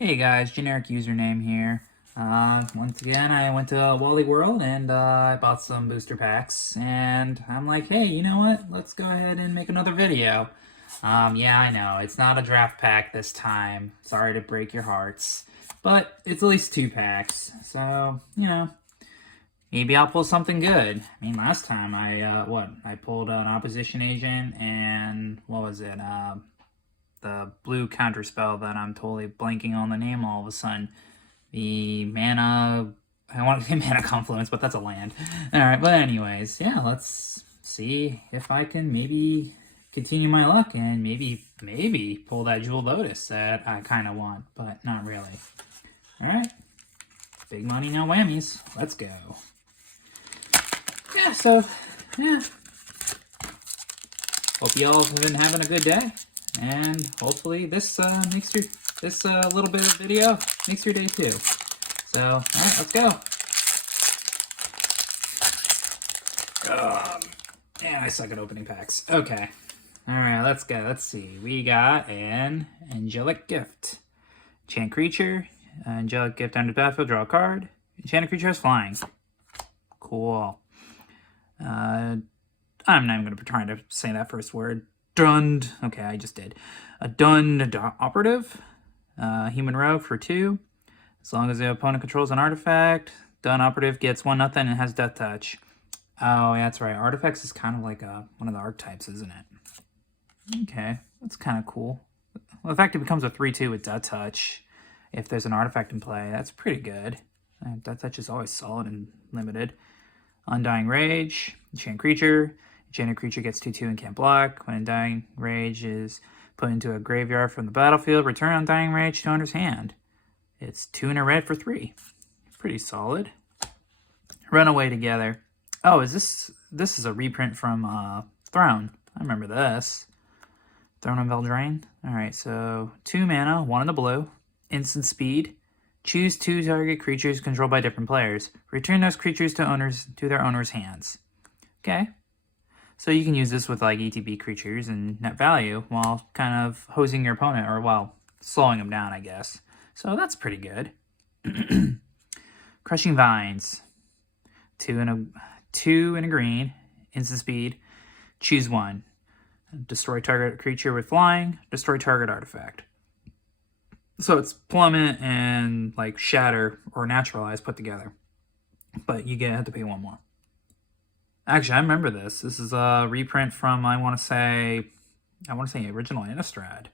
Hey guys, generic username here. Once again, I went to Wally World and I bought some booster packs. And I'm like, hey, you know what? Let's go ahead and make another video. Yeah, I know, it's not a draft pack this time. Sorry to break your hearts. But it's at least 2 packs. So, maybe I'll pull something good. I mean, last time I pulled an opposition agent and what was it? The blue counterspell that I'm totally blanking on the name all of a sudden. The mana. I want to say mana confluence, but that's a land. Alright, but anyways, yeah, let's see if I can maybe continue my luck and maybe pull that Jewel Lotus that I kind of want, but not really. Alright, big money, no whammies. Let's go. Yeah, so, yeah. Hope y'all have been having a good day. And hopefully this makes your little bit of video makes your day too. So, all right, let's go. Yeah, I suck at opening packs. Okay. All right, let's go. Let's see. We got an Angelic Gift. Enchant creature. Angelic Gift under battlefield. Draw a card. Enchanted creature has flying. Cool. I'm not even going to try to say that first word. Dund. Okay, I just did. A Dund Operative. Human Rogue for 2. As long as the opponent controls an artifact, Dund Operative gets 1-0 and has Death Touch. Oh, yeah, that's right. Artifacts is kind of like one of the archetypes, isn't it? Okay, that's kind of cool. Well, the fact it becomes a 3/2 with Death Touch, if there's an artifact in play, that's pretty good. Death Touch is always solid and limited. Undying Rage, Enchanted Creature. Enchanted creature gets 2/2 and can't block. When Undying Rage is put into a graveyard from the battlefield, return Undying Rage to owner's hand. It's 2 and a red for 3. Pretty solid. Run Away Together. Oh, this is a reprint from Throne. I remember this. Throne of Eldraine. Alright, so 2 mana, 1 in the blue. Instant speed. Choose 2 target creatures controlled by different players. Return those creatures to their owner's hands. Okay. So you can use this with like ETB creatures and net value while kind of hosing your opponent, or well, slowing them down, I guess. So that's pretty good. Crushing Vines. 2 and a green. Instant speed. Choose 1. Destroy target creature with flying. Destroy target artifact. So it's Plummet and like Shatter or Naturalize put together. But you have to pay 1 more. Actually, I remember this. This is a reprint from I want to say original Innistrad.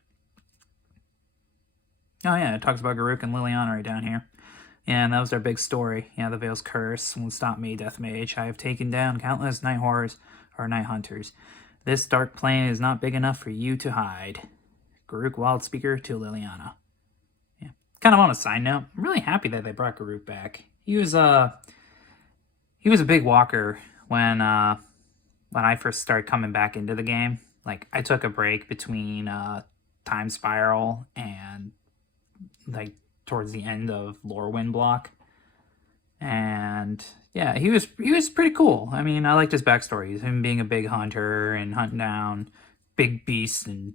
Oh yeah, it talks about Garruk and Liliana right down here. And that was their big story. Yeah, the Veil's Curse won't stop me, Death Mage. I have taken down countless night horrors or night hunters. This dark plane is not big enough for you to hide. Garruk Wildspeaker to Liliana. Yeah. Kind of on a side note, I'm really happy that they brought Garruk back. He was a big walker when I first started coming back into the game. Like I took a break between Time Spiral and like towards the end of Lorwyn block. And yeah, he was pretty cool. I mean, I liked his backstory. Him being a big hunter and hunting down big beasts and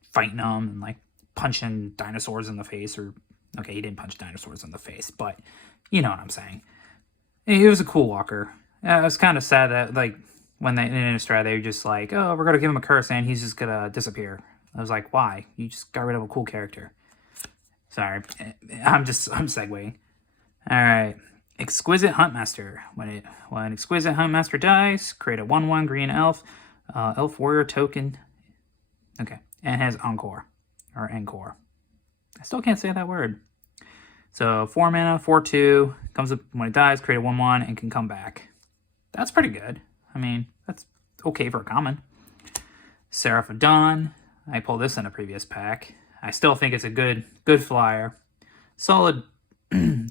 fighting them and like punching dinosaurs in the face. Or okay, he didn't punch dinosaurs in the face, but you know what I'm saying. He was a cool walker. It was kind of sad that like when they in Innistrad they were just like, oh, we're gonna give him a curse and he's just gonna disappear. I was like, why? You just got rid of a cool character. Sorry, I'm segueing. All right, Exquisite Huntmaster. When Exquisite Huntmaster dies, create a 1/1 green elf, elf warrior token. Okay, and has Encore or Encore. I still can't say that word. So 4 mana, 4/2, comes up when it dies, create a 1/1 and can come back. That's pretty good. I mean, that's okay for a common. Seraph of Dawn. I pulled this in a previous pack. I still think it's a good flyer. Solid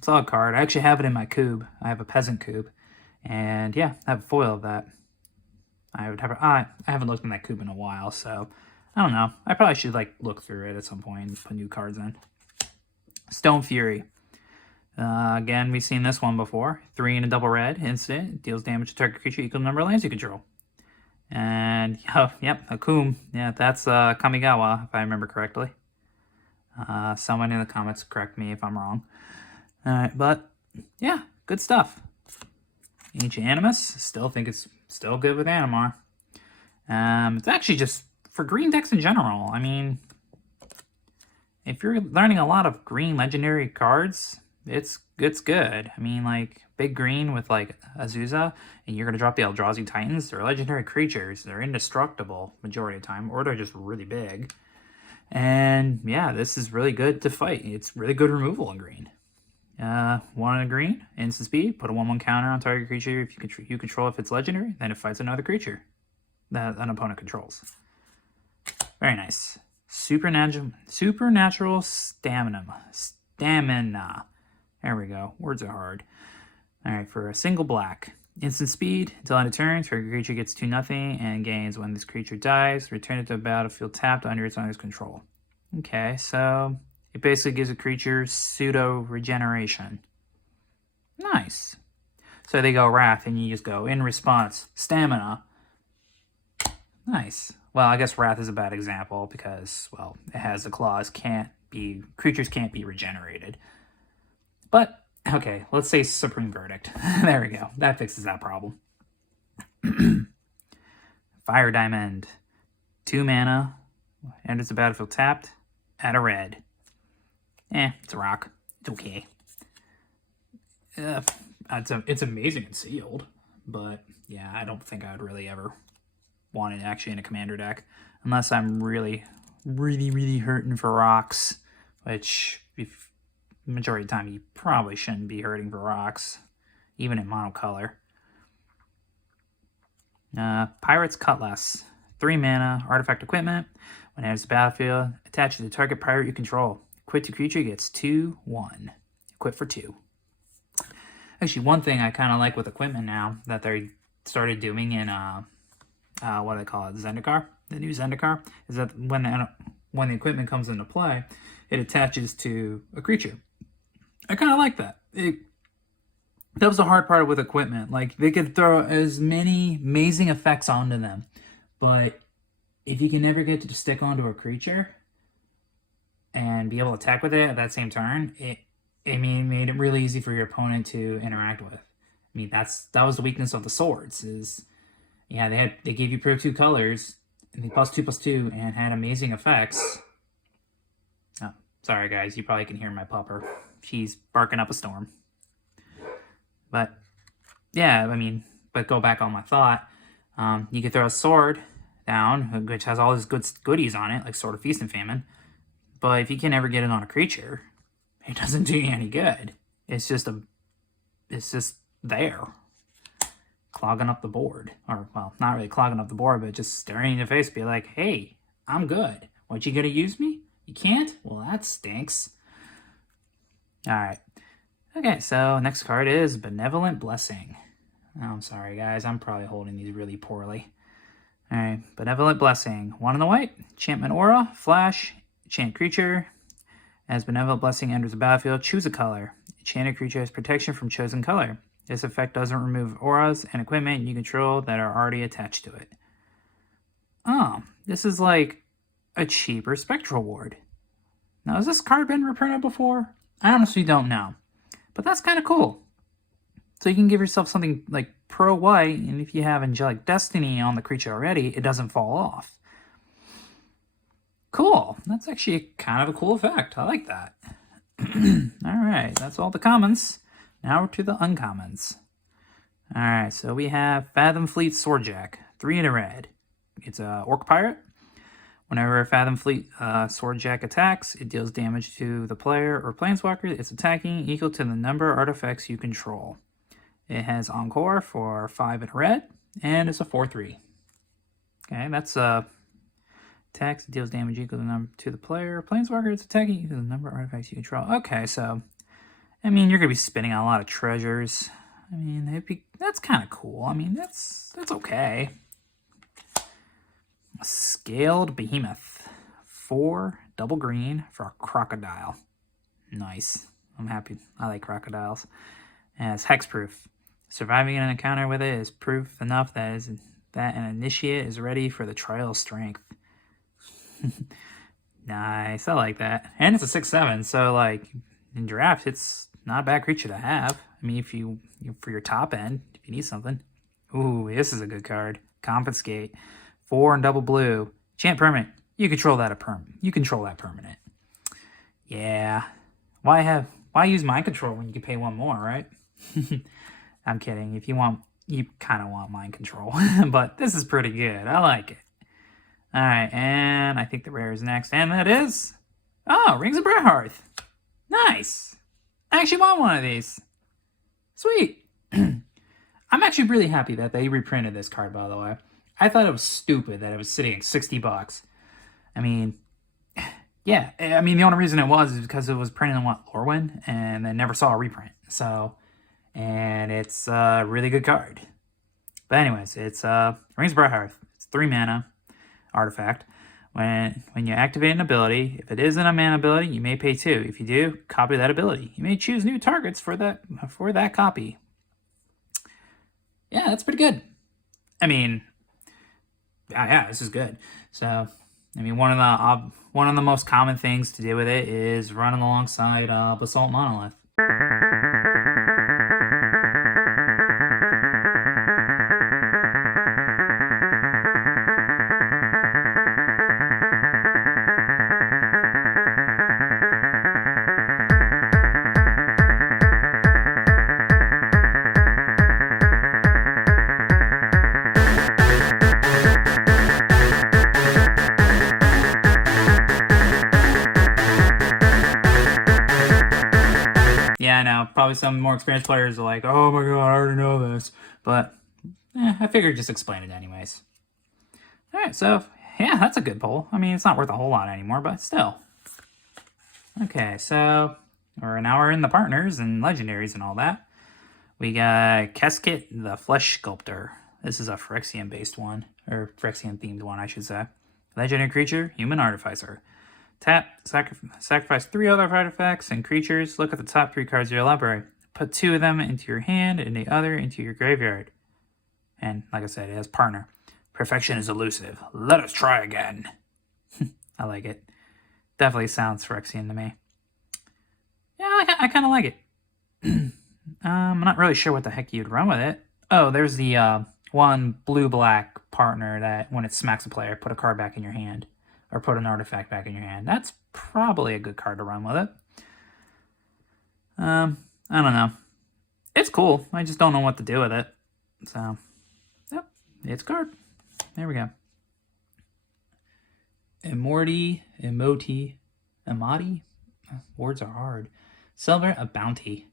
solid card. I actually have it in my cube. I have a peasant cube. And yeah, I have a foil of that. I haven't looked in that cube in a while, so I don't know. I probably should like look through it at some point and put new cards in. Stone Fury. Again, we've seen this one before. 3 and a double red, instant. Deals damage to target creature equal to the number of lands you control. And, oh, yep, Akum. Yeah, that's Kamigawa, if I remember correctly. Someone in the comments correct me if I'm wrong. Alright, but yeah, good stuff. Ancient Animus, still think it's still good with Animar. It's actually just for green decks in general. I mean, if you're learning a lot of green legendary cards, it's good. I mean, like big green with like Azusa, and you're gonna drop the Eldrazi Titans. They're legendary creatures. They're indestructible majority of the time, or they're just really big. And yeah, this is really good to fight. It's really good removal in green. One in a green, instant speed, put a 1/1 counter on target creature if you control if it's legendary, then it fights another creature that an opponent controls. Very nice. Supernatural stamina. There we go. Words are hard. Alright, for a single black. Instant speed, until end of turn, target creature gets 2/0 and gains when this creature dies. Return it to the battlefield tapped under its owner's control. Okay, so it basically gives a creature pseudo regeneration. Nice. So they go Wrath, and you just go in response, stamina. Nice. Well, I guess Wrath is a bad example because, well, it has the clause, creatures can't be regenerated. But, okay, let's say Supreme Verdict. There we go. That fixes that problem. Fire Diamond. 2 mana. Enters the battlefield tapped. Add a red. It's a rock. It's okay. It's amazing and sealed. But, yeah, I don't think I would really ever want it actually in a commander deck. Unless I'm really hurting for rocks. Which, majority of the time, you probably shouldn't be hurting for rocks. Even in monocolor. Pirate's Cutlass. 3 mana, artifact equipment. When it enters the battlefield, attach to the target pirate you control. Equip to creature gets 2/1. Equip for 2. Actually, one thing I kind of like with equipment now that they started doing in what do they call it, Zendikar, the new Zendikar, is that when the equipment comes into play, it attaches to a creature. I kind of like that. That was the hard part with equipment. Like, they could throw as many amazing effects onto them, but if you can never get to stick onto a creature and be able to attack with it at that same turn, it made it really easy for your opponent to interact with. I mean, that was the weakness of the swords. Yeah, they gave you pro 2 colors, and they +2/+2, and had amazing effects. Oh, sorry guys, you probably can hear my pupper. She's barking up a storm. But yeah, I mean, but go back on my thought. You could throw a sword down, which has all these goodies on it, like Sword of Feast and Famine. But if you can ever get it on a creature, it doesn't do you any good. It's just there, clogging up the board. Or, well, not really clogging up the board, but just staring in your face, be like, hey, I'm good. What, you gonna use me? You can't? Well, that stinks. Alright. Okay, so next card is Benevolent Blessing. Oh, I'm sorry, guys. I'm probably holding these really poorly. Alright, Benevolent Blessing. 1 in the white. Enchantment Aura. Flash. Enchant creature. As Benevolent Blessing enters the battlefield, choose a color. Enchanted creature has protection from chosen color. This effect doesn't remove auras and equipment you control that are already attached to it. Oh, this is like a cheaper Spectral Ward. Now, has this card been reprinted before? I honestly don't know. But that's kind of cool. So you can give yourself something like Pro White, and if you have Angelic Destiny on the creature already, it doesn't fall off. Cool. That's actually kind of a cool effect. I like that. Alright, that's all the commons. Now we're to the uncommons. Alright, so we have Fathom Fleet Swordjack. 3 in a red. It's a Orc Pirate. Whenever a Fathom Fleet Swordjack attacks, it deals damage to the player or planeswalker it's attacking equal to the number of artifacts you control. It has Encore for 5 in a red, and it's a 4/3. Okay, that's attacks, it deals damage equal to the number to the player or planeswalker it's attacking equal to the number of artifacts you control. Okay, so I mean, you're gonna be spinning on a lot of treasures. I mean, that's kind of cool. I mean, that's okay. Scaled Behemoth. 4 double green for a crocodile. Nice. I'm happy. I like crocodiles. It has hexproof. Surviving an encounter with it is proof enough that an initiate is ready for the trial of strength. Nice, I like that. And it's a 6/7, so like in draft, it's not a bad creature to have. I mean, if you for your top end, if you need something. Ooh, this is a good card. Confiscate, 4 and double blue. Chant permanent. You control that You control that permanent. Yeah. Why use mind control when you can pay 1 more, right? I'm kidding. If you want, you kind of want mind control, but this is pretty good. I like it. All right, and I think the rare is next, and that is, Rings of Briarhearth. Nice. I actually want one of these. Sweet. I'm actually really happy that they reprinted this card, by the way. I thought it was stupid that it was sitting at $60. I mean, yeah. I mean, the only reason it was is because it was printed in Lorwyn, and they never saw a reprint. So, and it's a really good card. But anyways, it's Rings of Briarhearth. It's 3 mana. Artifact. When you activate an ability, if it isn't a mana ability, you may pay 2. If you do, copy that ability. You may choose new targets for that copy. Yeah, that's pretty good. I mean, yeah, this is good. So, I mean, one of the most common things to do with it is running alongside Basalt Monolith. Yeah, I know. Probably some more experienced players are like, oh my god, I already know this. But I figured just explain it anyways. Alright, so yeah, that's a good poll. I mean, it's not worth a whole lot anymore, but still. Okay, so now we're in the partners and legendaries and all that. We got Keskit, the Flesh Sculptor. This is a Phyrexian-based one, or Phyrexian-themed one, I should say. Legendary creature, Human Artificer. Tap, sacrifice 3 other artifacts and creatures. Look at the top 3 cards of your library. Put 2 of them into your hand and the other into your graveyard. And like I said, it has partner. Perfection is elusive. Let us try again. I like it. Definitely sounds Phyrexian to me. Yeah, I kind of like it. I'm not really sure what the heck you'd run with it. Oh, there's the one blue-black partner that when it smacks a player, put a card back in your hand. Or put an artifact back in your hand. That's probably a good card to run with it. I don't know. It's cool. I just don't know what to do with it. So, yep. It's a card. There we go. Amati. Words are hard. Celebrate a bounty.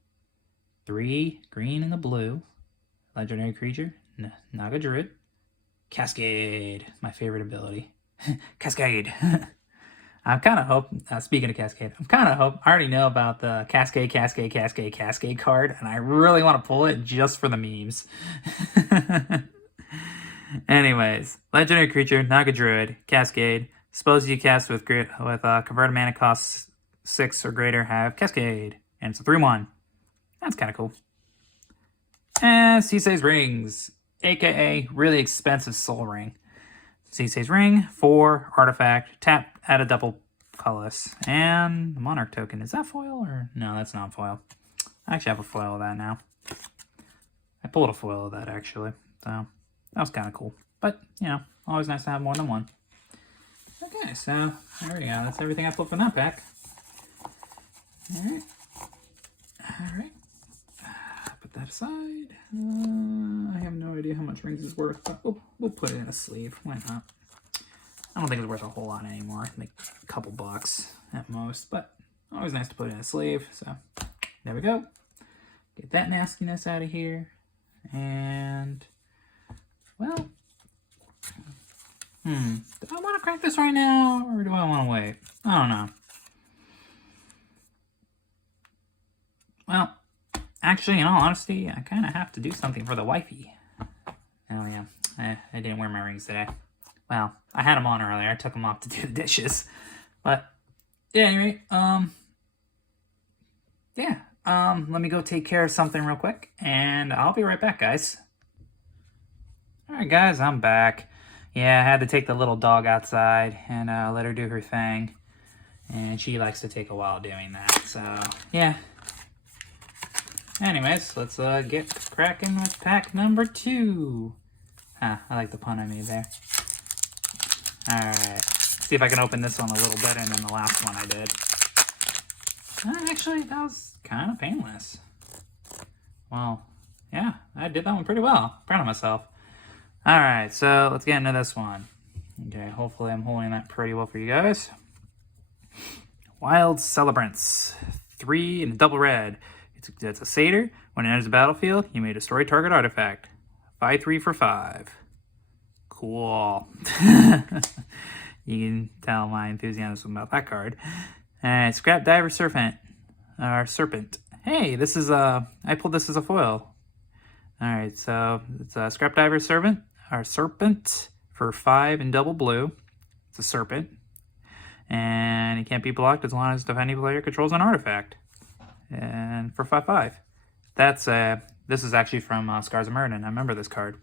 3 green and the blue. Legendary creature. Naga Druid. Cascade. My favorite ability. Cascade. I'm kind of hoping, speaking of Cascade, I already know about the Cascade card, and I really want to pull it just for the memes. Anyways, legendary creature, Naga Druid, Cascade. Suppose you cast with converted mana cost 6 or greater, have Cascade. And it's a 3/1. That's kind of cool. And Sisei's Rings, aka really expensive Soul Ring. Sisei's Ring, 4 artifact, tap, add a double colorless, and the Monarch token. Is that foil or no? That's not foil. I actually have a foil of that now. I pulled a foil of that actually, so that was kind of cool. But you know, always nice to have more than one. Okay, so there we go. That's everything I pulled from that pack. All right. Put that aside. I have no idea how much Rings is worth, but we'll put it in a sleeve. Why not? I don't think it's worth a whole lot anymore. Like a couple bucks at most, but always nice to put it in a sleeve. So there we go. Get that nastiness out of here. And well, do I want to crack this right now, or do I want to wait? I don't know. Well, actually, in all honesty, I kind of have to do something for the wifey. Oh yeah, I didn't wear my rings today. Well, I had them on earlier. I took them off to do the dishes. But, yeah, anyway, let me go take care of something real quick, and I'll be right back, guys. Alright, guys, I'm back. Yeah, I had to take the little dog outside and let her do her thing. And she likes to take a while doing that, so yeah. Anyways, let's get cracking with pack number 2. I like the pun I made there. Alright, see if I can open this one a little better than the last one I did. Actually, that was kind of painless. Well, yeah, I did that one pretty well. Proud of myself. Alright, so let's get into this one. Okay, hopefully I'm holding that pretty well for you guys. Wild Celebrants. 3 in double red. It's a satyr. When it enters the battlefield, you may destroy target artifact. 5/3 for 5. Cool. You can tell my enthusiasm about that card. Alright, Scrap Diver Serpent. Hey, this is I pulled this as a foil. Alright, so it's a Scrap Diver Serpent for 5 in double blue. It's a serpent. And it can't be blocked as long as the defending player controls an artifact. And for 5/5. That's this is actually from Scars of Mirrodin. I remember this card.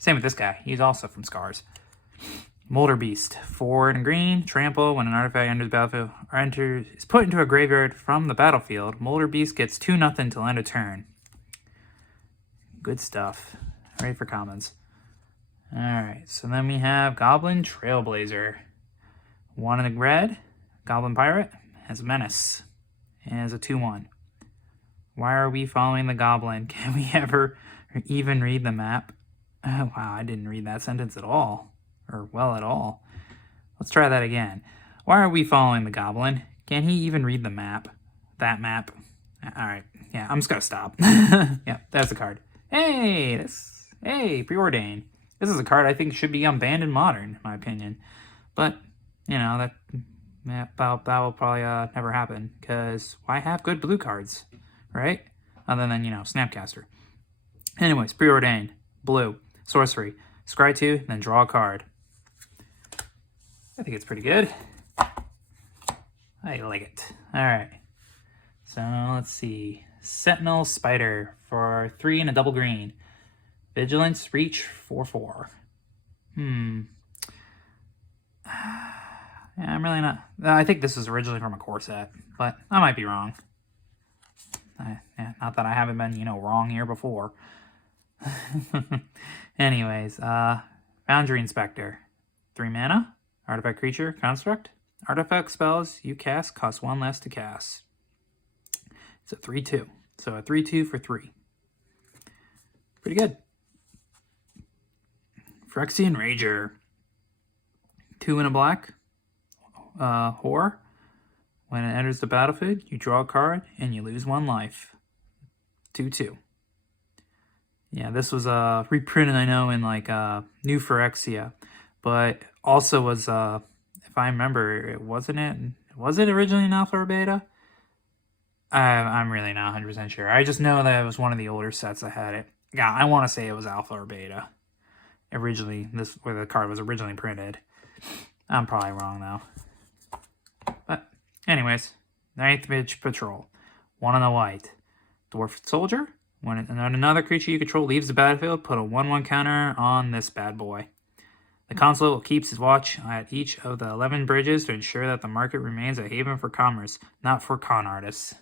Same with this guy. He's also from Scars. Molder Beast. 4 in green. Trample. When an artifact enters the battlefield or is put into a graveyard from the battlefield, Molder Beast gets 2/0 till end of turn. Good stuff. Ready for commons. Alright, so then we have Goblin Trailblazer. 1 in the red. Goblin Pirate. Has Menace. And has a 2/1. Why are we following the goblin? Can we ever even read the map? Oh, wow, I didn't read that sentence at all. Or well at all. Let's try that again. Why are we following the goblin? Can he even read the map? That map. Alright, yeah, I'm just gonna stop. Yeah, that's the card. Hey, Preordain. This is a card I think should be unbanned in Modern, in my opinion. But, you know, that will probably never happen. Because why have good blue cards? Right? Other than, you know, Snapcaster. Anyways, Preordain. Blue. Sorcery. Scry 2, then draw a card. I think it's pretty good. I like it. Alright. So, let's see. Sentinel Spider for 3 and a double green. Vigilance, Reach, 4/4. Yeah, I'm really not... I think this was originally from a core set, but I might be wrong. Yeah, not that I haven't been, you know, wrong here before. Anyways, Foundry Inspector. 3 mana, artifact creature, construct. Artifact spells you cast cost 1 less to cast. It's a 3/2. So a 3/2 for 3. Pretty good. Phyrexian Rager. 2 in a black. Horror. When it enters the battlefield, you draw a card and you lose 1 life. 2/2. Yeah, this was reprinted, I know, in like New Phyrexia, but also was if I remember, was it originally an alpha or beta? I'm really not 100% sure. I just know that it was one of the older sets that had it. Yeah, I want to say it was alpha or beta. Originally, where the card was originally printed. I'm probably wrong though. But anyways, 9th Midge Patrol. 1 on the white. Dwarf Soldier. When another creature you control leaves the battlefield, put a 1/1 counter on this bad boy. The consul keeps his watch at each of the 11 bridges to ensure that the market remains a haven for commerce, not for con artists.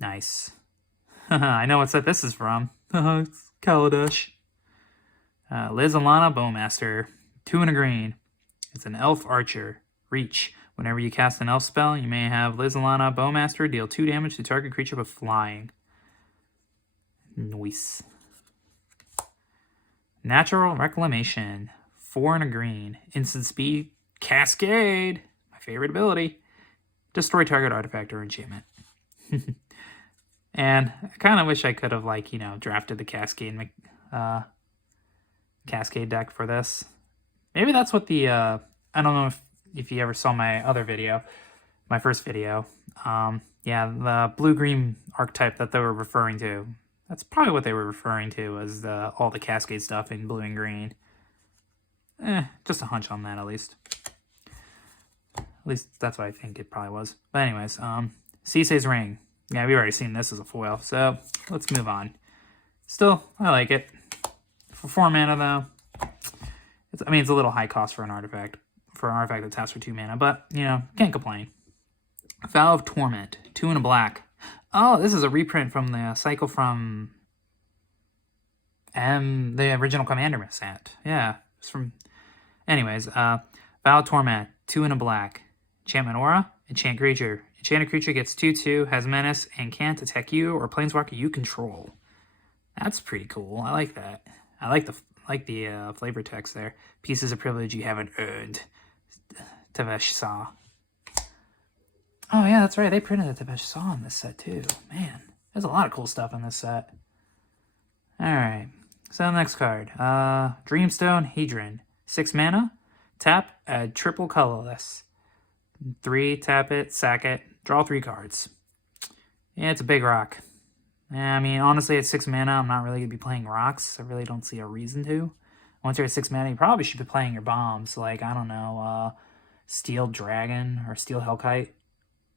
Nice. I know what set this is from. It's Kaladesh. Liz Alana Bowmaster. 2 in a green. It's an elf archer. Reach. Whenever you cast an elf spell, you may have Liz Alana Bowmaster deal 2 damage to target creature with flying. Nice. Natural Reclamation. 4 in a green. Instant speed. Cascade. My favorite ability. Destroy target artifact or enchantment. And I kind of wish I could have, like, you know, drafted the Cascade deck for this. Maybe that's what the, I don't know if you ever saw my other video, my first video. Yeah, the blue-green archetype that they were referring to. That's probably what they were referring to as all the Cascade stuff in blue and green. Just a hunch on that, at least. At least that's what I think it probably was. But anyways, Sisei's Ring. Yeah, we've already seen this as a foil, so let's move on. Still, I like it. For 4 mana, though, it's a little high cost for an artifact. for an artifact that taps for 2 mana, but, you know, can't complain. Vow of Torment, 2 and a black. Oh, this is a reprint from the cycle from the original Commander set. Yeah, it's from... Anyways, Vow of Torment, 2 and a black. Enchantment Aura, enchant creature. Enchanted creature gets 2/2, has menace, and can't attack you or planeswalker you control. That's pretty cool. I like that. I like the flavor text there. Pieces of privilege you haven't earned. Tavesh Saw. Oh yeah, that's right. They printed a Tavesh Saw in this set too. Man, there's a lot of cool stuff in this set. Alright. So next card. Dreamstone Hedron. 6 mana. Tap, add triple colorless. 3, tap it, sack it, draw 3 cards. Yeah, it's a big rock. I mean, honestly, at 6 mana, I'm not really going to be playing rocks. I really don't see a reason to. Once you're at 6 mana, you probably should be playing your bombs. Like, I don't know, Steel Dragon or Steel Hellkite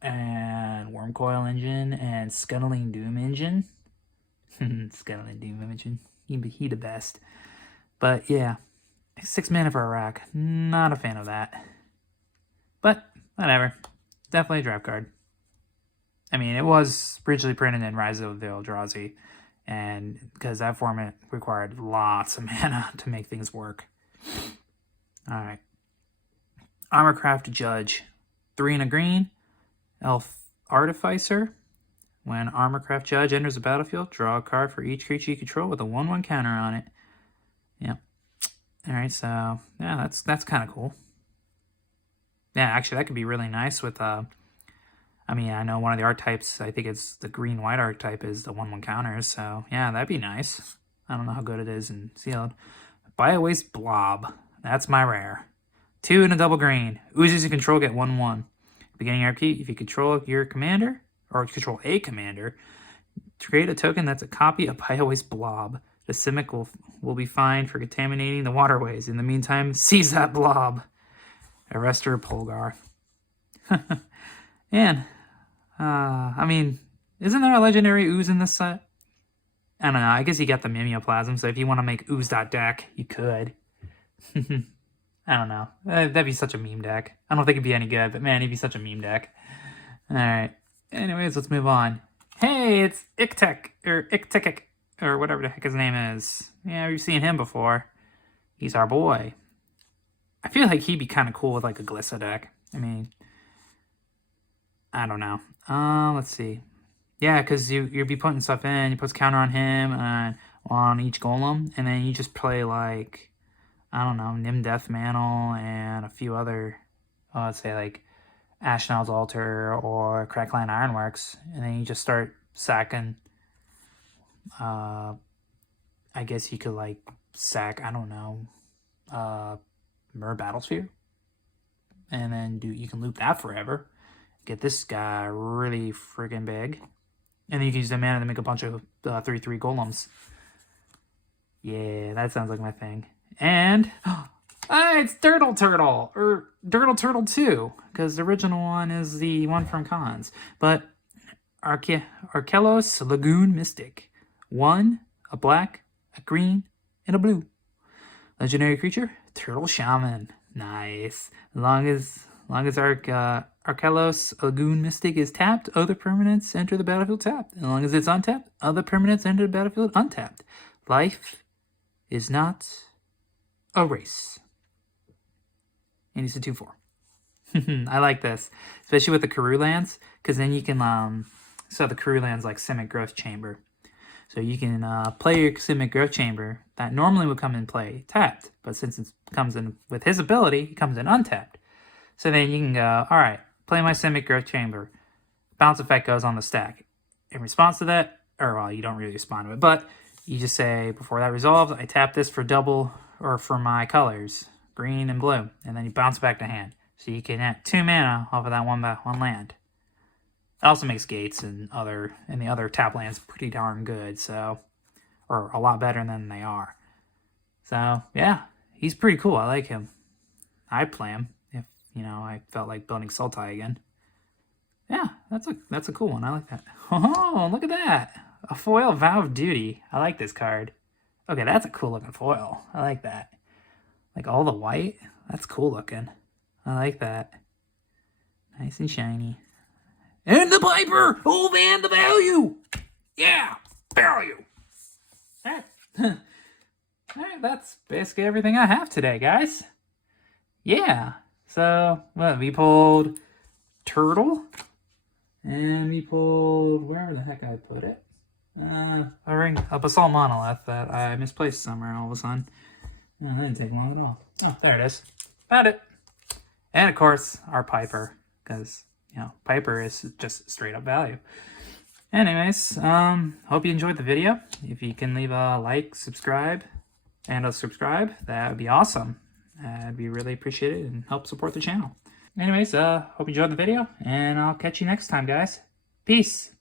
and Wormcoil Engine and Scuttling Doom Engine. Scuttling Doom Engine. He the best. But, yeah, 6 mana for a rock. Not a fan of that. But, whatever. Definitely a draft card. I mean, it was originally printed in Rise of the Eldrazi, and because that format required lots of mana to make things work. Alright. Armorcraft Judge. 3 and a green. Elf Artificer. When Armorcraft Judge enters the battlefield, draw a card for each creature you control with a 1/1 counter on it. Yeah. Alright, so, yeah, that's kind of cool. Yeah, actually, that could be really nice with, I mean, I know one of the archetypes, I think it's the green-white archetype, is the 1/1 counters, so yeah, that'd be nice. I don't know how good it is in sealed. Biowaste Blob. That's my rare. 2 and a double green. Oozes you control get 1/1. Beginning your upkeep, if you control your commander, or control a commander, to create a token that's a copy of Biowaste Blob. The Simic will be fined for contaminating the waterways. In the meantime, seize that blob. Arrestor Polgar. And, I mean, isn't there a legendary ooze in this set? I don't know, I guess you got the Mimeoplasm, so if you want to make ooze.deck, you could. I don't know. That'd be such a meme deck. I don't think it'd be any good, but man, it'd be such a meme deck. Alright. Anyways, let's move on. Hey, it's Iktek, or whatever the heck his name is. Yeah, we've seen him before. He's our boy. I feel like he'd be kind of cool with like a Glissa deck. I mean, I don't know. Let's see. Yeah, because you'd be putting stuff in. You put counter on him and on each golem, and then you just play like, I don't know, Nim Death Mantle and a few other, let's say like Ashnod's Altar or Crackline Ironworks, and then you just start sacking. I guess you could like sack, I don't know, Myr Battlesphere, and then you can loop that forever. Get this guy really friggin' big, and then you can use the mana to make a bunch of 3/3 golems. Yeah, that sounds like my thing. And it's Dirtle Turtle, or Dirtle Turtle 2, because the original one is the one from Cons. But Arkelos Lagoon Mystic. 1, a black, a green, and a blue. Legendary creature, Turtle Shaman. Nice. As long as Arkelos Lagoon Mystic is tapped, other permanents enter the battlefield tapped. As long as it's untapped, other permanents enter the battlefield untapped. Life is not a race. And he's a 2/4. I like this, especially with the Karoo lands, because then you can so the Karoo lands like Simic Growth Chamber. So you can play your Simic Growth Chamber that normally would come in play tapped, but since it comes in with his ability, it comes in untapped. So then you can go, all right, play my Simic Growth Chamber. Bounce effect goes on the stack. In response to that, or well, you don't really respond to it, but you just say, before that resolves, I tap this for double, or for my colors, green and blue, and then you bounce back to hand. So you can add 2 mana off of that one land. It also makes gates and the other tap lands pretty darn good, so, or a lot better than they are. So yeah, he's pretty cool. I like him. I'd play him if I felt like building Sultai again. Yeah, that's a cool one. I like that. Oh, look at that! A foil Vow of Duty. I like this card. Okay, that's a cool looking foil. I like that. Like all the white. That's cool looking. I like that. Nice and shiny. And the Piper! Oh man, the value! Yeah! Value! Alright. Alright, that's basically everything I have today, guys. Yeah. So, well, we pulled Turtle. And we pulled wherever the heck I put it. A Basalt Monolith that I misplaced somewhere all of a sudden. Oh, that didn't take long at all. Oh, there it is. Found it. And of course, our Piper, because, you know, Piper is just straight up value. Anyways, hope you enjoyed the video. If you can leave a like, subscribe, and a subscribe, that would be awesome. I'd be really appreciated and help support the channel. Anyways, hope you enjoyed the video, and I'll catch you next time, guys. Peace.